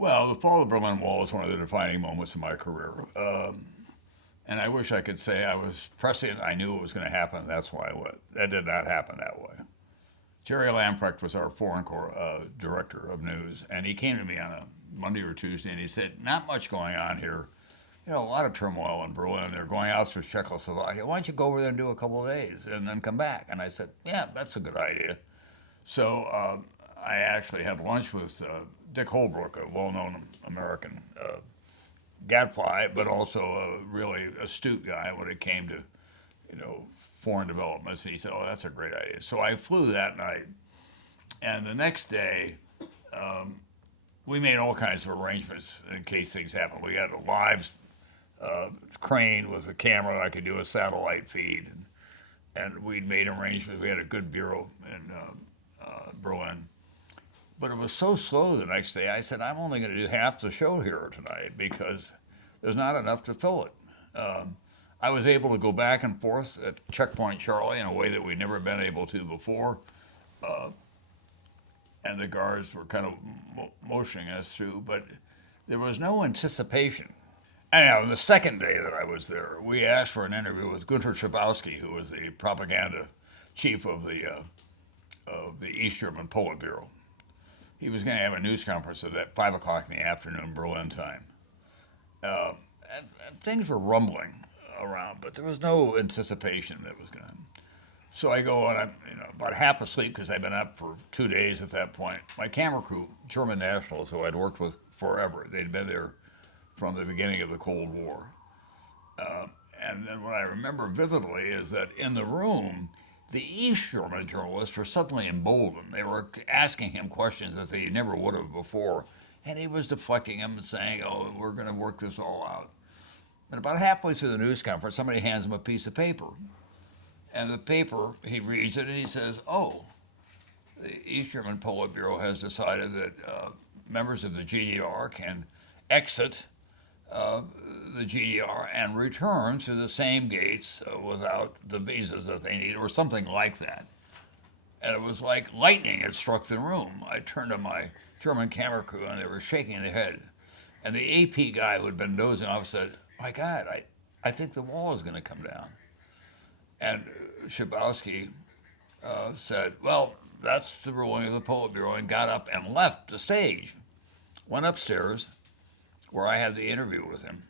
Well, the fall of the Berlin Wall was one of the defining moments in my career. And I wish I could say I was prescient. I knew it was going to happen. That's why I went. That did not happen that way. Jerry Lamprecht was our foreign corps director of news, and he came to me on a Monday or Tuesday, and he said, "Not much going on here. You know, a lot of turmoil in Berlin. They're going out through Czechoslovakia. Why don't you go over there and do a couple of days and then come back?" And I said, "Yeah, that's a good idea." So I actually had lunch with Dick Holbrook, a well-known American gadfly, but also a really astute guy when it came to, you know, foreign developments. And he said, "Oh, that's a great idea." So I flew that night, and the next day we made all kinds of arrangements in case things happen. We had a live crane with a camera. I could do a satellite feed, and we'd made arrangements. We had a good bureau in Berlin. But it was so slow the next day, I said, "I'm only going to do half the show here tonight because there's not enough to fill it." I was able to go back and forth at Checkpoint Charlie in a way that we'd never been able to before. And the guards were kind of motioning us through, but there was no anticipation. Anyhow, the second day that I was there, we asked for an interview with Günter Schabowski, who was the propaganda chief of the East German Politburo. He was going to have a news conference at 5 o'clock in the afternoon, Berlin time. And things were rumbling around, but there was no anticipation that was going to. So I go, and I'm about half asleep because I'd been up for 2 days at that point. My camera crew, German nationals who I'd worked with forever, they'd been there from the beginning of the Cold War. And then what I remember vividly is that in the room, the East German journalists were suddenly emboldened. They were asking him questions that they never would have before. And he was deflecting them and saying, "Oh, we're going to work this all out." And about halfway through the news conference, somebody hands him a piece of paper. And the paper, he reads it and he says, "Oh, the East German Politburo has decided that members of the GDR can exit the GDR and return to the same gates without the visas that they need," or something like that. And it was like lightning had struck the room. I turned to my German camera crew and they were shaking their head. And the AP guy who had been dozing off said, "My God, I think the wall is going to come down." And Schabowski said, "Well, that's the ruling of the Politburo," and got up and left the stage, went upstairs where I had the interview with him.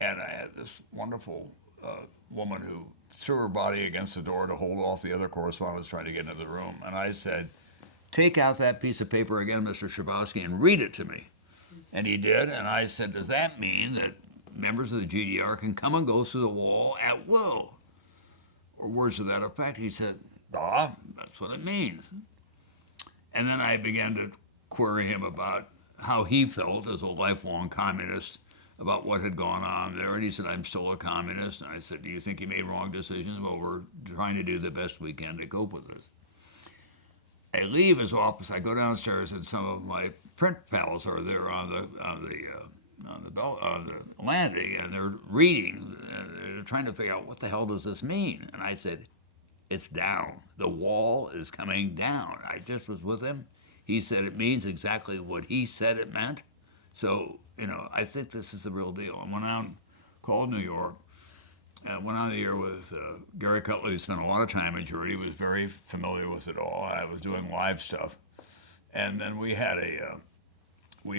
And I had this wonderful woman who threw her body against the door to hold off the other correspondents trying to get into the room. And I said, "Take out that piece of paper again, Mr. Schabowski, and read it to me." And he did. And I said, "Does that mean that members of the GDR can come and go through the wall at will?" Or words to that effect. He said, "Ah, that's what it means." And then I began to query him about how he felt as a lifelong communist about what had gone on there. And he said, "I'm still a communist." And I said, "Do you think you made wrong decisions?" "Well, we're trying to do the best we can to cope with this." I leave his office. I go downstairs, and some of my print pals are there on the landing, and they're reading. And they're trying to figure out what the hell does this mean. And I said, "It's down. The wall is coming down." I just was with him. He said it means exactly what he said it meant. So, I think this is the real deal. I went out, called New York, went on the air with Gary Cutler, who spent a lot of time in Germany. He was very familiar with it all. I was doing live stuff. And then we'd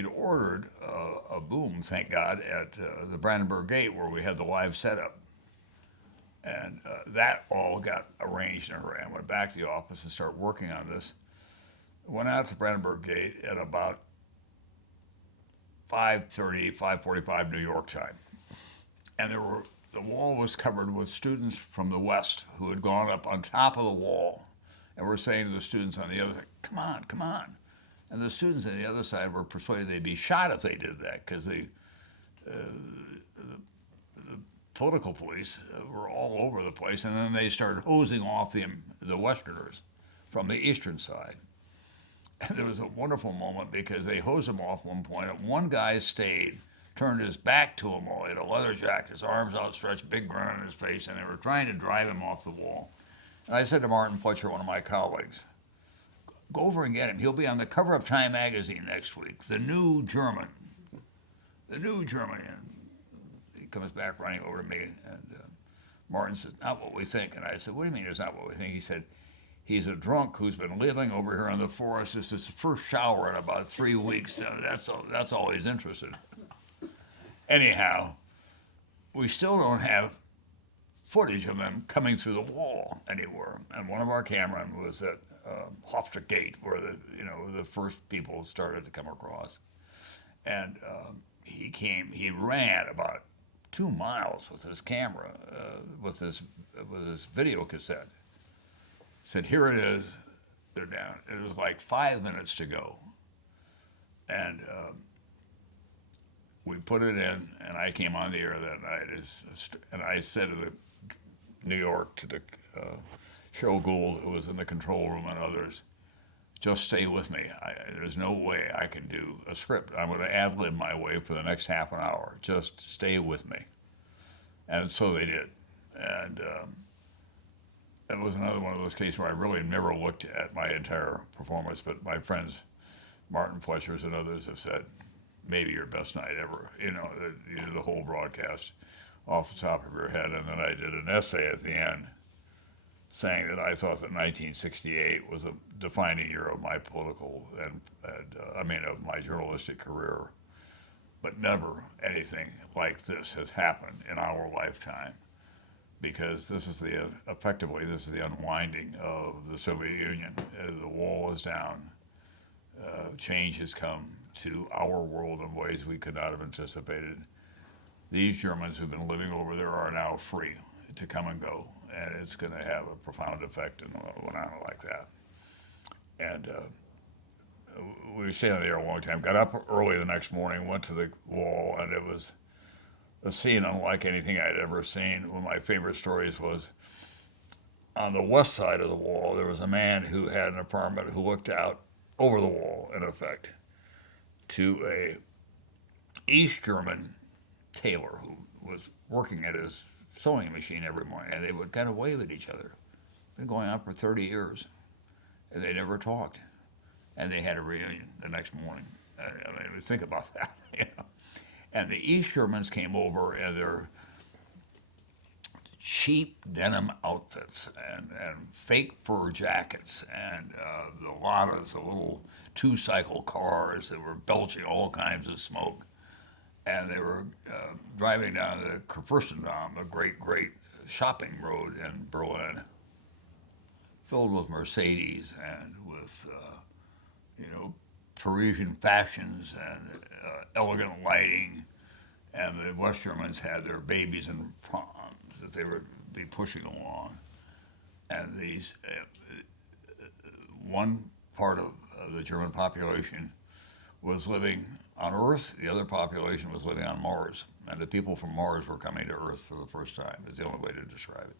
ordered a boom, thank God, at the Brandenburg Gate where we had the live setup. And that all got arranged and I went back to the office and started working on this. Went out to Brandenburg Gate at about 5:30, 5:45 New York time. And the wall was covered with students from the West who had gone up on top of the wall and were saying to the students on the other side, "Come on, come on." And the students on the other side were persuaded they'd be shot if they did that because the political police were all over the place. And then they started hosing off the Westerners from the eastern side. And there was a wonderful moment because they hosed him off one point. And one guy stayed, turned his back to him all. He had a leather jacket, his arms outstretched, big grin on his face, and they were trying to drive him off the wall. And I said to Martin Fletcher, one of my colleagues, go over and get him. He'll be on the cover of Time magazine next week. The new German. The new German. And he comes back running over to me, and Martin says, not what we think. And I said, what do you mean it's not what we think? He said, he's a drunk who's been living over here in the forest. This is his first shower in about 3 weeks. That's all he's interested in. Anyhow, we still don't have footage of them coming through the wall anywhere. And one of our cameramen was at Hofstra Gate, where the first people started to come across. And he ran about 2 miles with his camera, with his video cassette. Said, here it is, they're down. It was like 5 minutes to go. And we put it in, and I came on the air that night, and I said to New York, to the Cheryl Gould, who was in the control room, and others, just stay with me. There's no way I can do a script. I'm going to ad-lib my way for the next half an hour. Just stay with me. And so they did. And it was another one of those cases where I really never looked at my entire performance, but my friends, Martin Fletcher's and others, have said, maybe your best night ever. You did the whole broadcast off the top of your head. And then I did an essay at the end saying that I thought that 1968 was a defining year of my political of my journalistic career. But never anything like this has happened in our lifetime, because this is the unwinding of the Soviet Union. The wall is down. Change has come to our world in ways we could not have anticipated. These Germans who've been living over there are now free to come and go, and it's going to have a profound effect on like that. And we were staying there a long time. Got up early the next morning, went to the wall, and it was a scene unlike anything I'd ever seen. One of my favorite stories was on the west side of the wall, there was a man who had an apartment who looked out over the wall, in effect, to a East German tailor who was working at his sewing machine every morning, and they would kind of wave at each other. Been going on for 30 years, and they never talked. And they had a reunion the next morning. I mean, think about that. And the East Germans came over in their cheap denim outfits and fake fur jackets and the Ladas, the little two-cycle cars that were belching all kinds of smoke. And they were driving down the Kurfürstendamm, a great shopping road in Berlin, filled with Mercedes and with Parisian fashions and elegant lighting. And the West Germans had their babies in proms that they would be pushing along. And these one part of the German population was living on Earth, the other population was living on Mars. And the people from Mars were coming to Earth for the first time, is the only way to describe it.